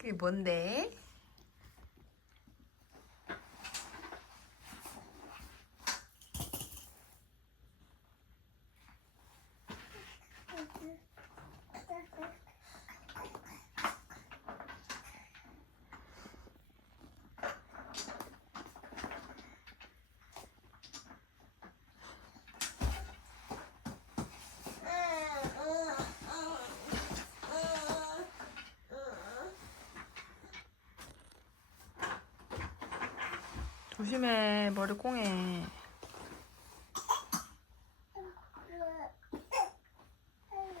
그게 뭔데? 조심해 머리 꽁해